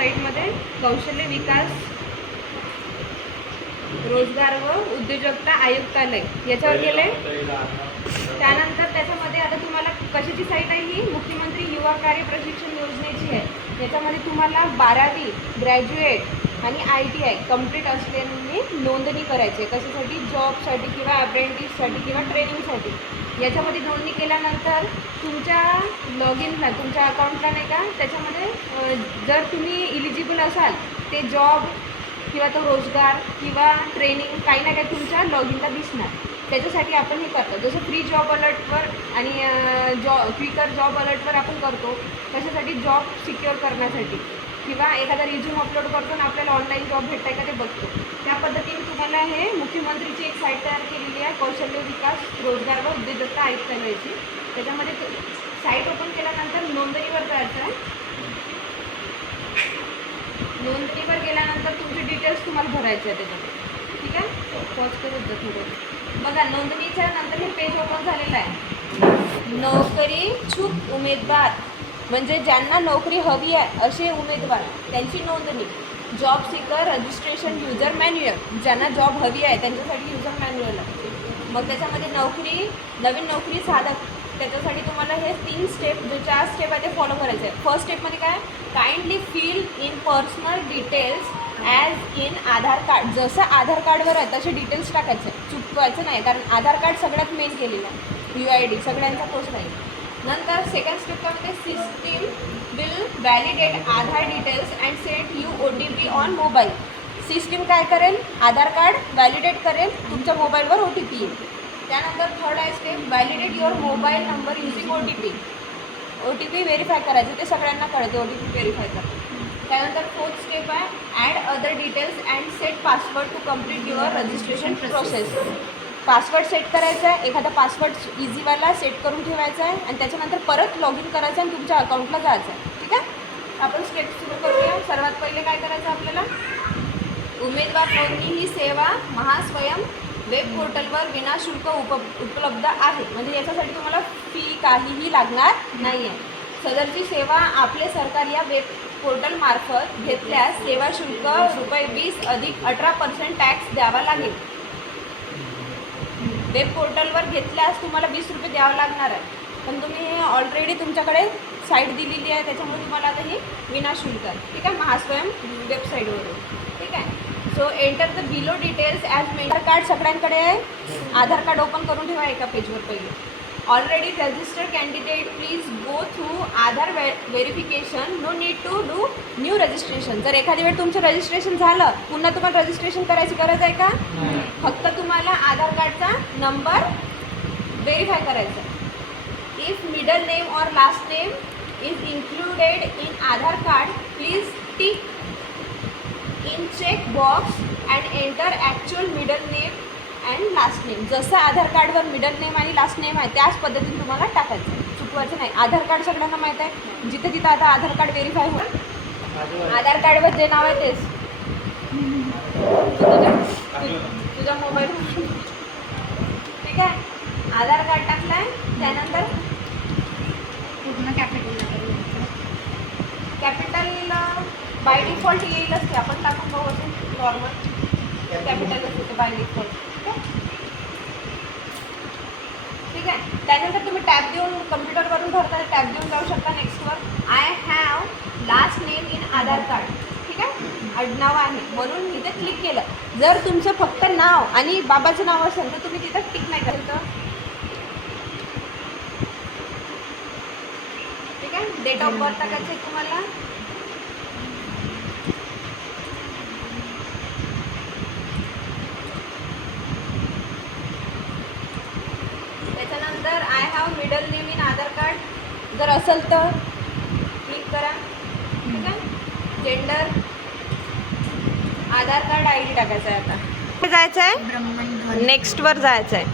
साईटमध्ये कौशल्य विकास रोजगार व उद्योजकता आयुक्तालय याच्यावर गेले. त्यानंतर त्याच्यामध्ये आता तुम्हाला कशाची साईट आहे ही मुख्यमंत्री युवा कार्य प्रशिक्षण योजनेची आहे. याच्यामध्ये तुम्हाला 12वी ग्रॅज्युएट आणि ITI कंप्लीट असलेल्यांनी नोंदणी करायची आहे. कशासाठी? जॉबसाठी किंवा अप्रेंटिससाठी किंवा ट्रेनिंगसाठी. याच्यामध्ये नोंदणी केल्यानंतर तुमच्या लॉग इनला तुमच्या अकाउंटला नाही का त्याच्यामध्ये जर तुम्ही इलिजिबल असाल ते जॉब किंवा तो रोजगार किंवा ट्रेनिंग काही ना काही तुमच्या लॉग इनला दिसणार. त्याच्यासाठी आपण हे करतो. जसं फ्री जॉब अलर्टवर आणि क्विकर जॉब अलर्टवर आपण करतो. कशासाठी? जॉब सिक्युअर करण्यासाठी किंवा एखादा रिझ्यूम अपलोड करतो आणि आपल्याला ऑनलाईन जॉब भेटताय का ते बघतो. त्या पद्धतीने तुम्हाला हे मुख्यमंत्रीची एक साईट तयार केलेली आहे कौशल्य विकास रोजगार व उद्योजकता आयुक्तालयाची. त्याच्यामध्ये साईट ओपन केल्यानंतर नोंदणीवर जायचं आहे. नोंदणीवर गेल्यानंतर तुमचे डिटेल्स तुम्हाला भरायचे आहे त्याच्यामध्ये. ठीक आहे, पॉज करत जा थोडं. बघा नोंदणीच्या नंतर हे पेज ओपन झालेलं आहे. नोकरी इच्छुक उमेदवार म्हणजे ज्यांना नोकरी हवी आहे असे उमेदवार त्यांची नोंदणी. Job seeker registration user manual ज्यांना जॉब हवी आहे त्यांच्यासाठी युजर मॅन्युअल आहे. मग त्याच्यामध्ये नवीन नोकरी साधक त्याच्यासाठी तुम्हाला हे 3 स्टेप जे 4 स्टेप आहे ते फॉलो करायचे आहे. फर्स्ट स्टेपमध्ये काय? Kindly fill in personal details as in Aadhaar card. जसं आधार कार्डवर आहे तसे डिटेल्स टाकायचे, चुकवायचं नाही, कारण आधार कार्ड सगळ्यात मेन केलेलं आहे. UID सगळ्यांचा तोच नाही. नंतर सेकंड स्टेपमध्ये system will validate Aadhaar details and send you OTP on mobile. System काय करेल? आधार कार्ड व्हॅलिडेट करेल, तुमच्या मोबाईलवर OTP येईल. त्यानंतर थर्ड आहे step validate your mobile number using OTP verify करायचं. ते सगळ्यांना कळते OTP व्हेरीफाय करते. त्यानंतर फोर्थ स्टेप आहे add other details and set password to complete your registration process. Password set करायचा आहे, एखादा पासवर्ड इझीवाला सेट करून ठेवायचा आहे आणि त्याच्यानंतर परत लॉग इन करायचं आणि तुमच्या अकाउंटला जायचं आहे. ठीक आहे, आपण स्टेप सुरू करूया. सर्वात पहिले काय करायचं आपल्याला? उमेदवार नोंदणी ही सेवा महास्वयं वेब पोर्टलवर विनाशुल्क उपलब्ध आहे. म्हणजे याच्यासाठी तुम्हाला फी काहीही लागणार नाही आहे. सदरची सेवा आपले सरकार या वेब पोर्टलमार्फत घेतल्यास सेवा शुल्क ₹20 अधिक 18% टॅक्स द्यावा लागेल. वेब पोर्टलवर घेतल्यास तुम्हाला ₹20 द्यावं लागणार आहे. पण तुम्ही ऑलरेडी तुमच्याकडे साईट दिलेली आहे त्याच्यामुळे तुम्हाला आता ही विनाशुल्क आहे. ठीक आहे, महास्वयं वेबसाईटवरून. ठीक आहे. So enter the below details as Aadhaar card सगळ्यांकडे आहे. आधार कार्ड ओपन करून ठेवा एका पेजवर पहिले. Already registered candidate please go through Aadhaar verification. No need to do new registration. जर एखादी वेळ तुमचं रजिस्ट्रेशन झालं पुन्हा तुम्हाला रजिस्ट्रेशन करायची गरज आहे का? फक्त तुम्हाला आधार कार्डचा नंबर व्हेरीफाय करायचा. इफ मिडल नेम और last name is included in Aadhaar card please tick in check box and enter actual middle name and last name. जसं आधार कार्डवर मिडल नेम आणि लास्ट नेम आहे त्याच पद्धतीने तुम्हाला टाकायचं, चुकवायचं नाही. आधार कार्ड सगळ्यांना माहीत आहे, जिथे तिथं आता आधार कार्ड व्हेरीफाय होईल. आधार कार्डवर जे नाव आहे तेच तुझ्या मोबाईलवर. ठीक आहे, आधार कार्ड टाकलं आहे. त्यानंतर पूर्ण कॅपिटल बाय डिफॉल्ट येईलच ते, आपण टाकून बघू असं नॉर्मल कॅपिटलच होतं बाय डिफॉल्ट. ठीक आहे. त्यानंतर तुम्ही टॅब देऊन कम्प्युटरवरून भरता, टॅब देऊन जाऊ शकता नेक्स्टवर. I have last name in Aadhaar card. ठीक आहे, आडनाव आहे म्हणून इथे क्लिक केलं. जर तुमचं फक्त नाव आणि बाबाचं नाव असेल तर तुम्ही तिथं टिक नाही करायचं. ठीक आहे, डेट ऑफ बर्थ टाकायचं आहे तुम्हाला. त्याच्यानंतर I have middle name in Aadhaar card जर असेल तर क्लिक करा. ठीक आहे, जेंडर, आधार कार्ड ID टाकायचं आहे. आता जायचं आहे नेक्स्टवर जायचं आहे.